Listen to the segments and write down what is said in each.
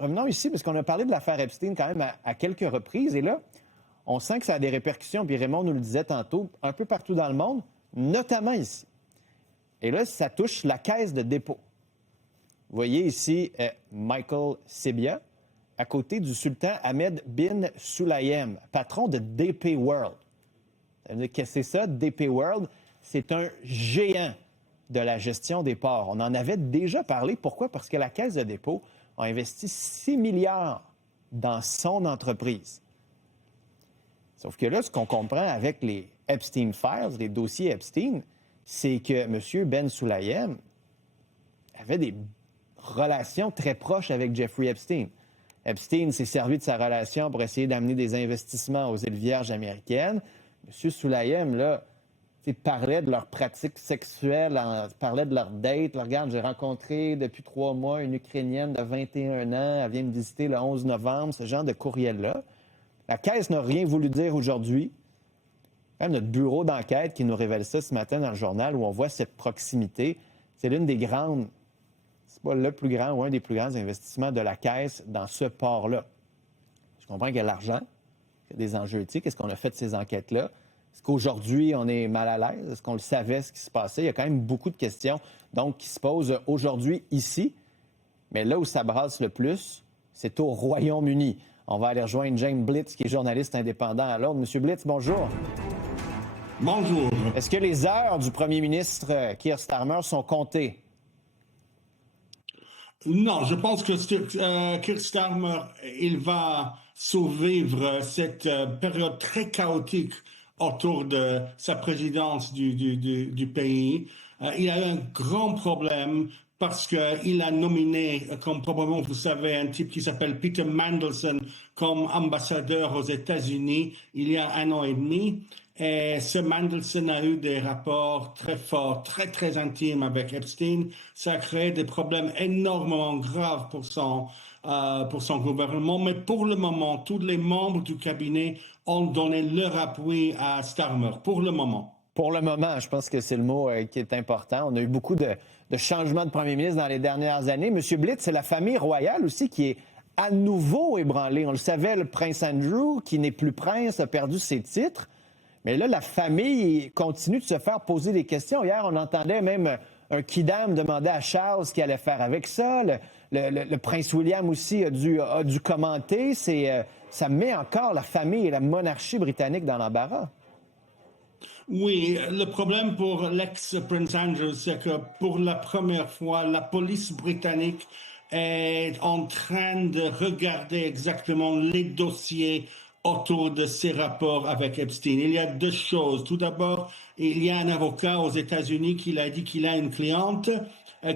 revenons ici, parce qu'on a parlé de l'affaire Epstein quand même à quelques reprises. Et là, on sent que ça a des répercussions, puis Raymond nous le disait tantôt, un peu partout dans le monde, notamment ici. Et là, ça touche la caisse de dépôt. Vous voyez ici Michael Sibia, à côté du sultan Ahmed bin Sulayem, patron de DP World. Ça veut dire, qu'est-ce que c'est ça, DP World? C'est un géant de la gestion des ports. On en avait déjà parlé. Pourquoi? Parce que la Caisse de dépôt a investi 6 milliards dans son entreprise. Sauf que là, ce qu'on comprend avec les Epstein Files, les dossiers Epstein, c'est que M. Ben Sulayem avait des relations très proches avec Jeffrey Epstein. Epstein s'est servi de sa relation pour essayer d'amener des investissements aux îles Vierges américaines. M. Sulayem, là, parlait de leurs pratiques sexuelles, parlait de leur date. Là, regarde, j'ai rencontré depuis 3 mois une Ukrainienne de 21 ans. Elle vient me visiter le 11 novembre, ce genre de courriel-là. La Caisse n'a rien voulu dire aujourd'hui. Même notre bureau d'enquête qui nous révèle ça ce matin dans le journal où on voit cette proximité. C'est l'une des grandes, c'est pas le plus grand ou un des plus grands investissements de la Caisse dans ce port-là. Je comprends qu'il y a l'argent, qu'il y a des enjeux éthiques. Qu'est-ce qu'on a fait de ces enquêtes-là? Est-ce qu'aujourd'hui, on est mal à l'aise? Est-ce qu'on le savait, ce qui se passait? Il y a quand même beaucoup de questions donc, qui se posent aujourd'hui ici. Mais là où ça brasse le plus, c'est au Royaume-Uni. On va aller rejoindre James Blitz, qui est journaliste indépendant à Londres. Monsieur Blitz, bonjour. Bonjour. Est-ce que les heures du premier ministre Keir Starmer sont comptées? Non, je pense que Keir Starmer, il va survivre cette période très chaotique autour de sa présidence du pays. Il a eu un grand problème parce qu'il a nominé, comme probablement vous savez, un type qui s'appelle Peter Mandelson comme ambassadeur aux États-Unis il y a 1 an et demi. Et ce Mandelson a eu des rapports très forts, très, très intimes avec Epstein. Ça a créé des problèmes énormément graves pour son gouvernement. Mais pour le moment, tous les membres du cabinet ont donné leur appui à Starmer, pour le moment. Pour le moment, je pense que c'est le mot qui est important. On a eu beaucoup de changements de premier ministre dans les dernières années. Monsieur Blitz, c'est la famille royale aussi qui est à nouveau ébranlée. On le savait, le prince Andrew, qui n'est plus prince, a perdu ses titres. Mais là, la famille continue de se faire poser des questions. Hier, on entendait même un kidam demander à Charles ce qu'il allait faire avec ça. Le prince William aussi a dû commenter. Ça met encore la famille et la monarchie britannique dans l'embarras. Oui, le problème pour l'ex-Prince Andrew, c'est que pour la première fois, la police britannique est en train de regarder exactement les dossiers autour de ces rapports avec Epstein. Il y a 2 choses. Tout d'abord, il y a un avocat aux États-Unis qui a dit qu'il a une cliente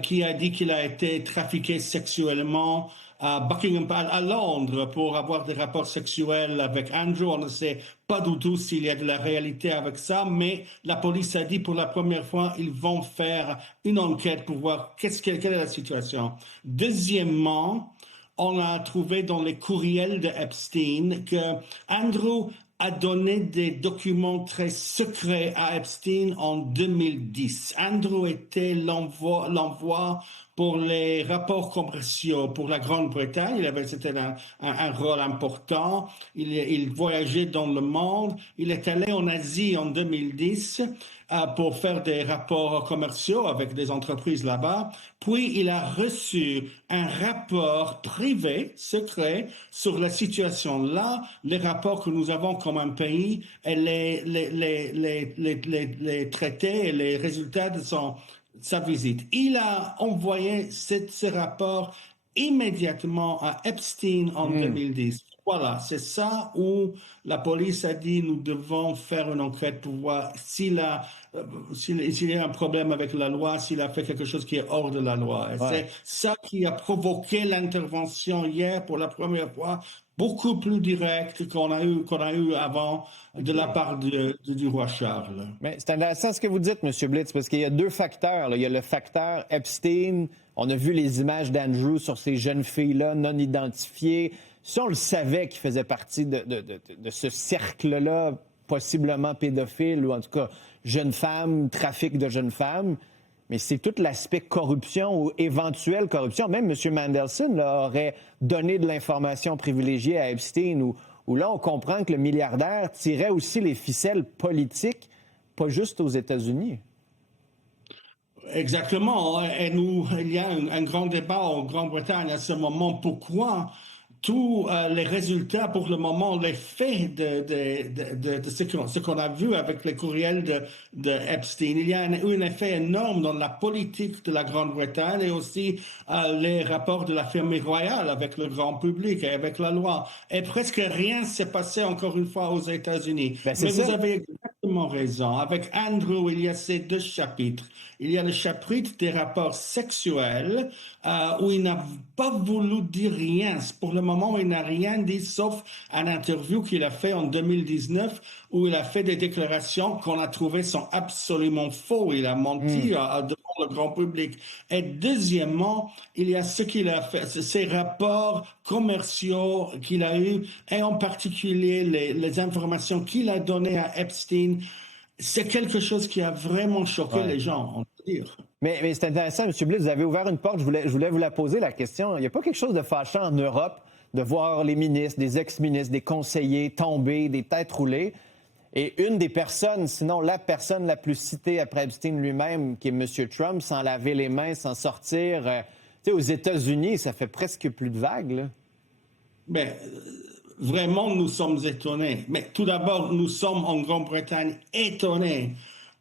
qui a dit qu'il a été trafiqué sexuellement à Buckingham Palace, à Londres, pour avoir des rapports sexuels avec Andrew. On ne sait pas du tout s'il y a de la réalité avec ça, mais la police a dit pour la première fois, ils vont faire une enquête pour voir quelle est la situation. Deuxièmement, on a trouvé dans les courriels de Epstein que Andrew a donné des documents très secrets à Epstein en 2010. Andrew était l'envoi pour les rapports commerciaux pour la Grande-Bretagne. C'était un rôle important. Il voyageait dans le monde. Il est allé en Asie en 2010 pour faire des rapports commerciaux avec des entreprises là-bas. Puis, il a reçu un rapport privé, secret, sur la situation là, les rapports que nous avons comme un pays et les traités et les résultats de sa visite. Il a envoyé ce rapport immédiatement à Epstein en 2010. Voilà, c'est ça où la police a dit nous devons faire une enquête pour voir s'il y a un problème avec la loi, s'il a fait quelque chose qui est hors de la loi. Ouais. C'est ça qui a provoqué l'intervention hier pour la première fois, beaucoup plus directe qu'on a eu avant de la part du roi Charles. Mais c'est intéressant ce que vous dites, M. Blitz, parce qu'il y a 2 facteurs. Là. Il y a le facteur Epstein. On a vu les images d'Andrew sur ces jeunes filles-là non identifiées. Ça, on le savait qu'il faisait partie de ce cercle-là, possiblement pédophile, ou en tout cas, jeunes femmes, trafic de jeunes femmes. mais c'est tout l'aspect corruption ou éventuelle corruption. Même M. Mandelson là, aurait donné de l'information privilégiée à Epstein, où là, on comprend que le milliardaire tirait aussi les ficelles politiques, pas juste aux États-Unis. Exactement. Et il y a un grand débat en Grande-Bretagne à ce moment. Pourquoi tous les résultats, pour le moment, les faits de ce qu'on a vu avec les courriels de Epstein, il y a eu un effet énorme dans la politique de la Grande-Bretagne et aussi les rapports de la famille royale avec le grand public et avec la loi. Et presque rien s'est passé, encore une fois, aux États-Unis. Ben, Mais ça. vous avez exactement raison. Avec Andrew, il y a ces deux chapitres. Il y a le chapitre des rapports sexuels où il n'a pas voulu dire rien. Pour le moment, il n'a rien dit sauf une interview qu'il a fait en 2019 où il a fait des déclarations qu'on a trouvées sont absolument faux. Il a menti devant le grand public. Et deuxièmement, il y a ce qu'il a fait, ces rapports commerciaux qu'il a eus et en particulier les informations qu'il a données à Epstein. C'est quelque chose qui a vraiment choqué les gens, on peut dire. Mais c'est intéressant, M. Blitz, vous avez ouvert une porte, je voulais vous la poser, la question. Il n'y a pas quelque chose de fâchant en Europe de voir les ministres, des ex-ministres, des conseillers tomber, des têtes roulées. Et une des personnes, sinon la personne la plus citée après Epstein lui-même, qui est M. Trump, s'en laver les mains, s'en sortir. Tu sais, aux États-Unis, ça fait presque plus de vagues, là. Mais vraiment, nous sommes étonnés. Mais tout d'abord, nous sommes en Grande-Bretagne étonnés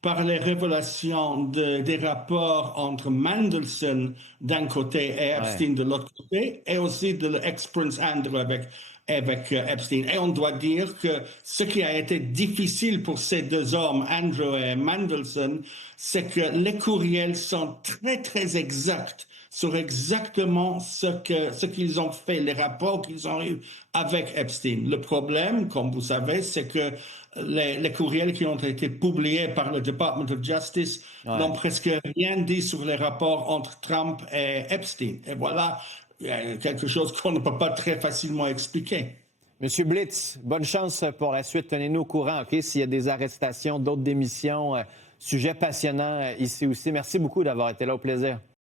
par les révélations des rapports entre Mandelson d'un côté et Epstein de l'autre côté, et aussi de l'ex-Prince Andrew avec Epstein. Et on doit dire que ce qui a été difficile pour ces deux hommes, Andrew et Mandelson, c'est que les courriels sont très, très exacts sur exactement ce qu'ils ont fait, les rapports qu'ils ont eus avec Epstein. Le problème, comme vous savez, c'est que les courriels qui ont été publiés par le Department of Justice n'ont presque rien dit sur les rapports entre Trump et Epstein. Et voilà quelque chose qu'on ne peut pas très facilement expliquer. Monsieur Blitz, bonne chance pour la suite. Tenez-nous au courant, OK? S'il y a des arrestations, d'autres démissions, sujet passionnant ici aussi. Merci beaucoup d'avoir été là. Au plaisir.